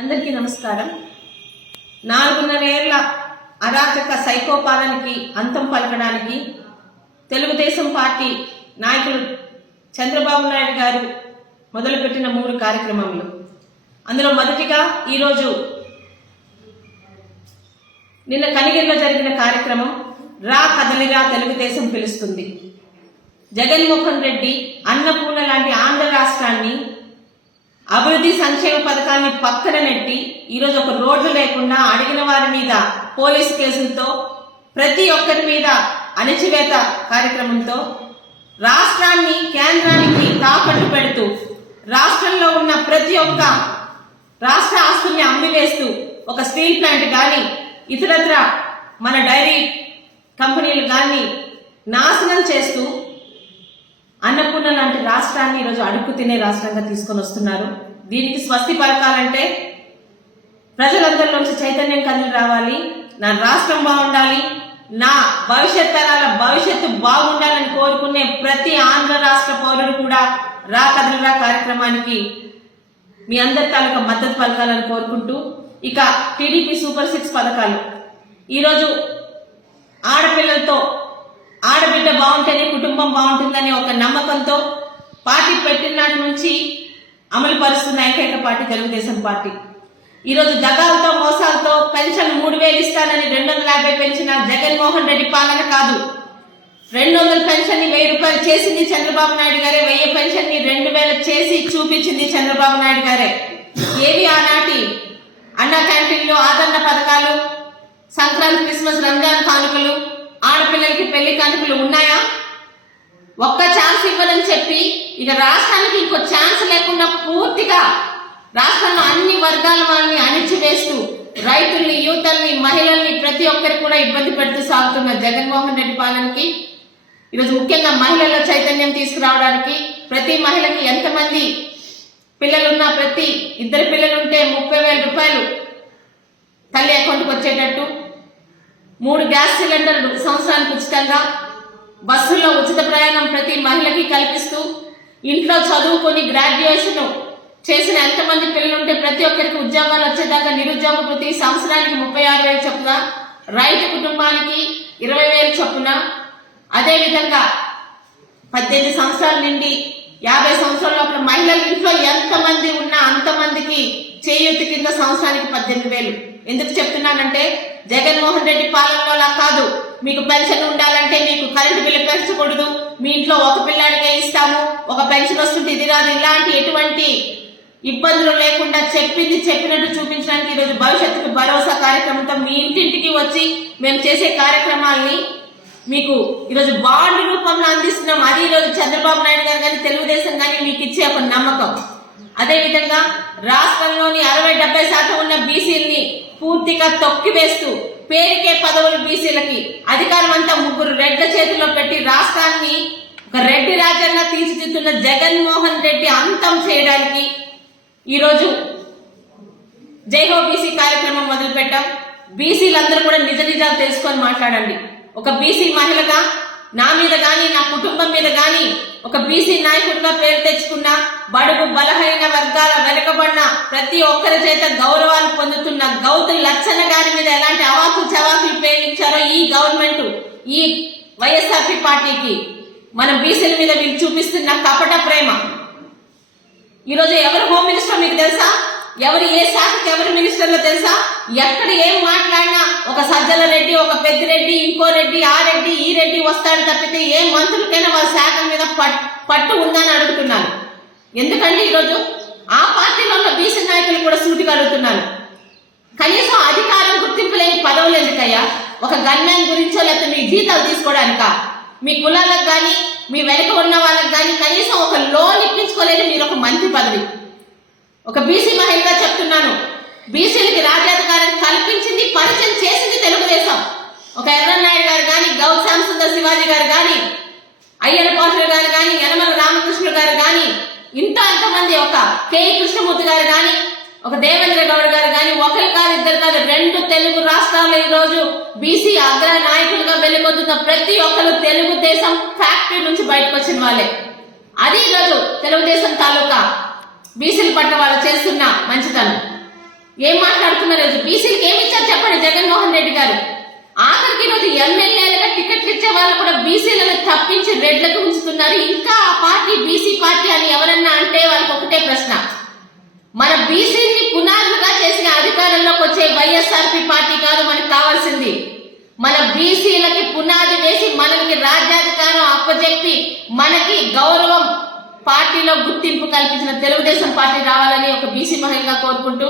అందరికీ నమస్కారం. 4.5 ఏళ్ల అరాచక సైకోపాలనకి అంతం పలకడానికి తెలుగుదేశం పార్టీ నాయకులు చంద్రబాబు నాయుడు గారు మొదలుపెట్టిన 3 కార్యక్రమాలు. అందులో మొదటిగా ఈరోజు నిన్న కనిగిరిలో జరిగిన కార్యక్రమం రా కదలిరా తెలుగుదేశం పిలుస్తుంది. జగన్మోహన్ రెడ్డి అన్నపూర్ణ లాంటి ఆంధ్ర రాష్ట్రాన్ని అభివృద్ధి సంక్షేమ పథకాన్ని పక్కన నెట్టి ఈరోజు ఒక రోడ్లు లేకుండా అడిగిన వారి మీద పోలీసు కేసులతో ప్రతి ఒక్కరి మీద అణచివేత కార్యక్రమంతో రాష్ట్రాన్ని కేంద్రానికి తాకట్టు పెడుతూ రాష్ట్రంలో ఉన్న ప్రతి ఒక్క రాష్ట్ర ఆస్తుల్ని అమ్మివేస్తూ ఒక స్టీల్ ప్లాంట్ కానీ ఇతరత్ర మన డైరీ కంపెనీలు కానీ నాశనం చేస్తూ అన్నపూర్ణ లాంటి రాష్ట్రాన్ని ఈరోజు అడుక్కు తినే రాష్ట్రంగా తీసుకొని వస్తున్నారు. దీనికి స్వస్తి పలకాలంటే ప్రజలందరిలోంచి చైతన్యం కదిలి రావాలి. నా రాష్ట్రం బాగుండాలి, నా భవిష్యత్ తరాల భవిష్యత్తు బాగుండాలని కోరుకునే ప్రతి ఆంధ్ర రాష్ట్ర పౌరుడు కూడా రా కదలిరా కార్యక్రమానికి మీ అందరి తాలూకా మద్దతు పలకాలని కోరుకుంటూ, ఇక టీడీపీ సూపర్ 6 పథకాలు ఈరోజు ఆడపిల్లలతో ఆడబిడ్డ బాగుంటేనే కుటుంబం బాగుంటుందనే ఒక నమ్మకంతో పార్టీ పెట్టిన నాటి నుంచి అమలు పరుస్తున్న ఏకైక పార్టీ తెలుగుదేశం పార్టీ. ఈరోజు దగాలతో మోసాలతో పెన్షన్ 3,000 ఇస్తానని 250 పెంచిన జగన్మోహన్ రెడ్డి పాలన కాదు. 200 పెన్షన్ ని 1,000 రూపాయలు చేసింది చంద్రబాబు నాయుడు గారే. 1000 పెన్షన్ ని 2,000 చేసి చూపించింది చంద్రబాబు నాయుడు గారే. ఏవి ఆనాటి అన్న క్యాంటీన్లు, ఆదరణ పథకాలు, సంక్రాంతి, క్రిస్మస్, రంజాన్ కానుకలు, ఆడపిల్లలకి పెళ్లి కానుకలు ఉన్నాయా? ఒక్క ఛాన్స్ ఇవ్వదని చెప్పి ఇక రాష్ట్రానికి ఇంకో ఛాన్స్ లేకుండా పూర్తిగా రాష్ట్రంలో అన్ని వర్గాల వారిని అణిచివేస్తూ రైతుల్ని, యువతల్ని, మహిళల్ని ప్రతి ఒక్కరికి కూడా ఇబ్బంది పెడుతూ సాగుతున్న జగన్మోహన్ రెడ్డి పాలనకి ఈరోజు ముఖ్యంగా మహిళల చైతన్యం తీసుకురావడానికి ప్రతి మహిళకి ఎంతమంది పిల్లలున్నా ప్రతి 2 పిల్లలుంటే 30,000 రూపాయలు తల్లి అకౌంట్కి వచ్చేటట్టు, 3 గ్యాస్ సిలిండర్లు సంవత్సరానికి ఉచితంగా, బస్సుల్లో ఉచిత ప్రయాణం ప్రతి మహిళకి కల్పిస్తూ, ఇంట్లో చదువుకొని గ్రాడ్యుయేషన్ చేసిన ఎంతమంది పిల్లలుంటే ప్రతి ఒక్కరికి ఉద్యోగాలు వచ్చేదాకా నిరుద్యోగ ప్రతి సంవత్సరానికి 36,000 చొప్పున, రైతు కుటుంబానికి 20,000 చొప్పున, అదేవిధంగా 18 సంవత్సరాల నుండి 50 సంవత్సరాల లోపల మహిళల ఇంట్లో ఎంతమంది ఉన్నా అంతమందికి చేయూత కింద సంవత్సరానికి 18,000. ఎందుకు చెప్తున్నానంటే జగన్మోహన్ రెడ్డి పాలనలో కాదు. మీకు పెన్షన్ ఉండాలంటే మీకు కరెంటు బిల్లు పెంచకూడదు, మీ ఇంట్లో ఒక పిల్లాడికే ఇస్తాము, ఒక పెన్షన్ వస్తుంటే ఇది రాదు, ఇలాంటి ఎటువంటి ఇబ్బందులు లేకుండా చెప్పింది చెప్పినట్టు చూపించడానికి ఈరోజు భవిష్యత్తుకు భరోసా కార్యక్రమంతో మీ ఇంటింటికి వచ్చి మేము చేసే కార్యక్రమాల్ని మీకు ఈరోజు బాండ్ రూపంలో అందిస్తున్నాం. అది ఈరోజు చంద్రబాబు నాయుడు గారు కానీ తెలుగుదేశం కానీ మీకు ఇచ్చే ఒక నమ్మకం. అదేవిధంగా రాష్ట్రంలోని 60-70% ఉన్న బీసీలని పూర్తిగా తొక్కివేస్తూ పేరుకే పదవులు బీసీలకి, అధికారం అంతా 3 రెడ్ల చేతిలో పెట్టి రాష్ట్రాన్ని ఒక రెడ్డి రాజ్యంగా తీర్చిదిద్దుతున్న జగన్మోహన్ రెడ్డి అంతం చేయడానికి ఈరోజు జైహో బీసీ కార్యక్రమం మొదలు పెట్టాం. బీసీలందరూ కూడా నిజ నిజాలు తెలుసుకొని మాట్లాడండి. ఒక బీసీ మహిళగా నా మీద గాని, నా కుటుంబం మీద గాని, ఒక బీసీ నాయకుడిగా పేరు తెచ్చుకున్న బడుగు బలహీన వర్గాల వెనుకబడిన ప్రతి ఒక్కరి చేత గౌరవాలు పొందుతున్న గౌతు లచ్చన్న గారి మీద ఎలాంటి అవాకులు చవాకులు పేరించారో ఈ గవర్నమెంట్, ఈ వైఎస్ఆర్పీ పార్టీకి మన బీసీల మీద వీళ్ళు చూపిస్తున్న కపట ప్రేమ. ఈరోజు ఎవరు హోమ్ మినిస్టర్ మీకు తెలుసా? ఎవరు ఏ శాఖకి ఎవరు మినిస్టర్లో తెలుసా? ఎక్కడ ఏం మాట్లాడినా ఒక సజ్జల రెడ్డి, ఒక పెద్దిరెడ్డి, ఇంకో రెడ్డి, ఆ రెడ్డి, ఈ రెడ్డి వస్తాడు తప్పితే ఏ మంత్రులకైనా వాళ్ళ శాఖ మీద పట్టు ఉందని అడుగుతున్నారు. ఎందుకంటే ఈరోజు ఆ పార్టీలో ఉన్న బీసీ నాయకులు కూడా సూటిగా అడుగుతున్నారు. కనీసం అధికారం గుర్తింపు లేని పదవులు ఎందుకయ్యా? ఒక గన్మ్యాన్ గురించో లేకపోతే మీ జీతాలు తీసుకోవడానికా? మీ కులాలకు కానీ మీ వెనక ఉన్న వాళ్ళకి కానీ కనీసం ఒక లోన్ ఇప్పించుకోలేదు మీరు ఒక మంత్రి పదవి. ఒక బీసీ మహిళగా చెప్తున్నాను, బీసీలకి రాజ్యాధికారం కల్పించింది, పరిచయం చేసింది తెలుగుదేశం. ఒక ఎర్రన్నాయుడు గారు కానీ, గౌశామ్ సుందర్ శివాజీ గారు కానీ, అయ్యన్న పాత్రుడు గారు కానీ, యనమల రామకృష్ణుడు గారు కానీ, ఇంతమంది, ఒక కె కృష్ణమూర్తి గారు కానీ, ఒక దేవేంద్ర గౌడ్ గారు కానీ, ఒకరు కాదు, 2 కాదు, 2 తెలుగు రాష్ట్రాల్లో ఈ రోజు బీసీ అగ్ర నాయకులుగా వెలుగొందుతున్న ప్రతి ఒక్కరు తెలుగుదేశం ఫ్యాక్టరీ నుంచి బయటకు వచ్చిన వాళ్ళే. అది ఈరోజు తెలుగుదేశం తాలూకా బీసీల పట్ల వాళ్ళు చేస్తున్న మంచితనం. ఏం మాట్లాడుతున్నారు? బీసీలకు ఏమి ఇచ్చారు చెప్పండి జగన్మోహన్ రెడ్డి గారు. ఆఖరికి రోజు ఎమ్మెల్యేలుగా టికెట్లు ఇచ్చే వాళ్ళు కూడా బీసీలను తప్పించి రెడ్లకు ఉంచుతున్నారు. ఇంకా ఆ పార్టీ బీసీ పార్టీ అని ఎవరన్నా అంటే వాళ్ళకి ఒకటే ప్రశ్న, మన బీసీని పునాదులుగా చేసిన అధికారంలోకి వచ్చే వైఎస్ఆర్పీ పార్టీ కాదు మనకు కావాల్సింది. మన బీసీలకి పునాది వేసి మనకి రాజ్యాధికారం అప్పచెప్పి మనకి గౌరవం పార్టీలో గుర్తింపు కల్పించిన తెలుగుదేశం పార్టీ రావాలని ఒక బీసీ మహిళగా కోరుకుంటూ,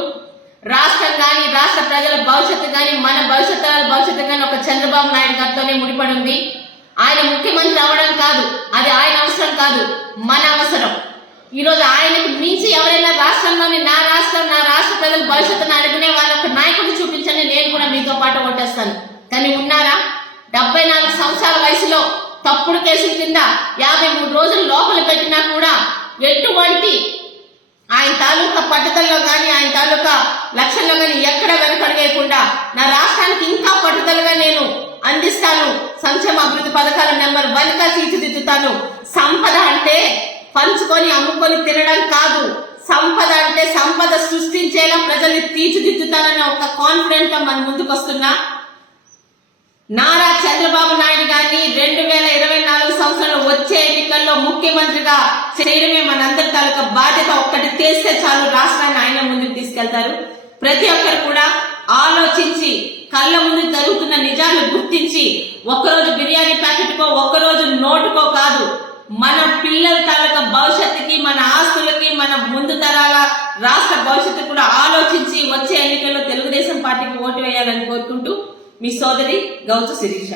రాష్ట్రం గాని రాష్ట్ర ప్రజల భవిష్యత్తు గాని మన భవిష్యత్తు గాని ఒక చంద్రబాబు నాయుడు గారితోనే ముడిపడి ఉంది. ఆయన ముఖ్యమంత్రి అవడం కాదు, అది ఆయన అవసరం కాదు, మన అవసరం. ఈ రోజు ఆయనకు మించి ఎవరైనా రాష్ట్రంలోని నా రాష్ట్ర ప్రజల భవిష్యత్తును అడుగునే వాళ్ళ ఒక నాయకుడిని చూపించండి, నేను కూడా మీతో పాటు ఓటేస్తాను. కానీ ఉన్నారా? 74 సంవత్సరాల వయసులో తప్పుడు కేసుల కింద 53 రోజులు లోపల పెట్టినా కూడా ఎటువంటి ఆయన తాలూకా పట్టుదలలో కానీ ఆయన తాలూకా లక్ష్యంలో కానీ ఎక్కడ వెనకడగేయకుండా నా రాష్ట్రానికి ఇంకా పట్టుదలగా నేను అందిస్తాను, సంక్షేమ అభివృద్ధి పథకాలు నెంబర్ 1గా తీర్చిదిద్దుతాను. సంపద అంటే పంచుకొని అమ్ముకొని తినడం కాదు, సంపద అంటే సంపద సృష్టించేలా ప్రజల్ని తీర్చిదిద్దుతానని ఒక కాన్ఫిడెంట్ గా మన ముందుకు వస్తున్నా నారా చంద్రబాబు నాయుడు గారిని 2024 సంవత్సరంలో వచ్చే ఎన్నికల్లో ముఖ్యమంత్రిగా చేయడమే మనందరి తాలూకా బాధ్యత. ఒక్కటి చేస్తే చాలు, రాష్ట్రాన్ని ఆయన ముందుకు తీసుకెళ్తారు. ప్రతి ఒక్కరు కూడా ఆలోచించి కళ్ళ ముందు జరుగుతున్న నిజాలు గుర్తించి ఒక్కరోజు బిర్యానీ ప్యాకెట్కో ఒక్కరోజు నోటుకో కాదు, మన పిల్లల తాలూకా భవిష్యత్తుకి మన ఆస్తులకి మన ముందు తరాల రాష్ట్ర భవిష్యత్తు కూడా ఆలోచించి వచ్చే ఎన్నికల్లో తెలుగుదేశం పార్టీకి ఓటు వేయాలని కోరుకుంటూ మీ సోదరి గౌతు శిరీష.